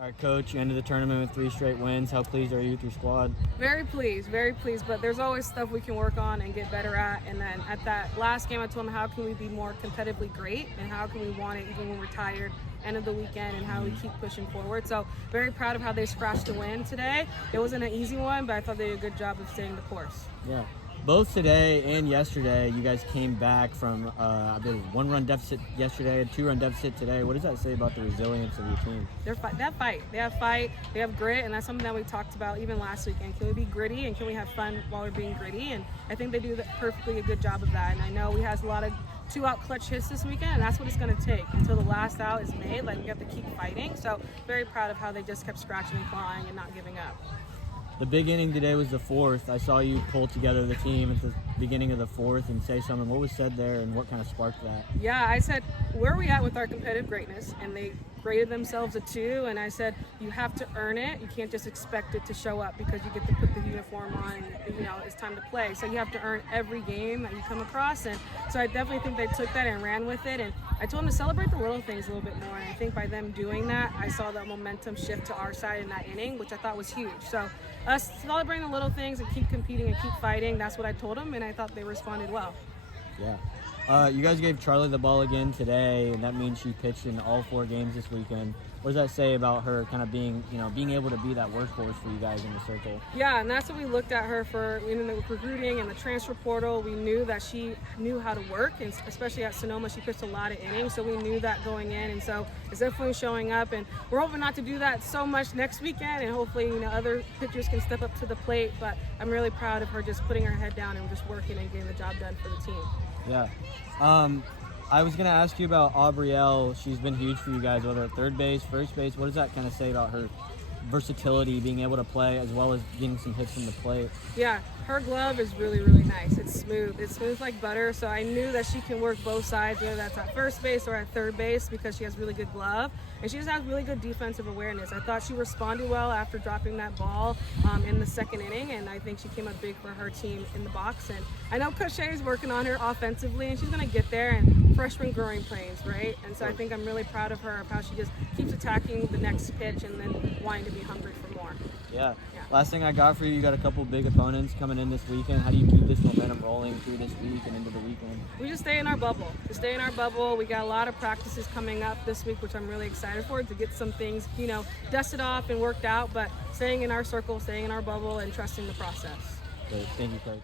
All right, Coach, you ended the tournament with 3 straight wins. How pleased are you with your squad? Very pleased, but there's always stuff we can work on and get better at. And then at that last game, I told them how can we be more competitively great and how can we want it even when we're tired, end of the weekend, and how we keep pushing forward. So very proud of how they scratched a win today. It wasn't an easy one, but I thought they did a good job of staying the course. Yeah. Both today and yesterday, you guys came back from I believe 1-run deficit yesterday, a 2-run deficit today. What does that say about the resilience of your team? They have fight. They have grit, and that's something that we talked about even last weekend. Can we be gritty and can we have fun while we're being gritty? And I think they do perfectly a good job of that. And I know we have a lot of 2-out clutch hits this weekend, and that's what it's going to take until the last out is made. Like, we have to keep fighting. So very proud of how they just kept scratching and clawing and not giving up. The big inning today was the 4th. I saw you pull together the team at the beginning of the 4th and say something. What was said there and what kind of sparked that? Yeah, I said, where are we at with our competitive greatness? And they graded themselves a 2, and I said, you have to earn it. You can't just expect it to show up because you get to put the uniform on and, it's time to play. So you have to earn every game that you come across. And so I definitely think they took that and ran with it. And I told them to celebrate the little things a little bit more. And I think by them doing that, I saw that momentum shift to our side in that inning, which I thought was huge. So us celebrating the little things and keep competing and keep fighting, that's what I told them, and I thought they responded well. Yeah. You guys gave Charlie the ball again today, and that means she pitched in all 4 games this weekend. What does that say about her kind of being able to be that workhorse for you guys in the circle? Yeah, and that's what we looked at her for in the recruiting and the transfer portal. We knew that she knew how to work, and especially at Sonoma, she pitched a lot of innings, so we knew that going in, and so it's definitely showing up. And we're hoping not to do that so much next weekend, and hopefully, other pitchers can step up to the plate. But I'm really proud of her just putting her head down and just working and getting the job done for the team. Yeah. I was going to ask you about Aubrielle. She's been huge for you guys, whether at third base, first base. What does that kind of say about her versatility, being able to play as well as getting some hits from the plate? Yeah, her glove is really, really nice. It's smooth. It's smooth like butter, so I knew that she can work both sides, whether that's at first base or at third base, because she has really good glove. And she just has really good defensive awareness. I thought she responded well after dropping that ball in the second inning, and I think she came up big for her team in the box. And I know Coach Shea is working on her offensively, and she's going to get there, and freshman growing pains, right? And so I think I'm really proud of her, of how she just keeps attacking the next pitch and then wanting to be hungry for more. Yeah. Last thing I got for you got a couple big opponents coming in this weekend. How do you keep this momentum rolling through this week and into the weekend? We just stay in our bubble. We got a lot of practices coming up this week, which I'm really excited for, to get some things, dusted off and worked out, but staying in our circle, staying in our bubble, and trusting the process. Great. Thank you, Coach.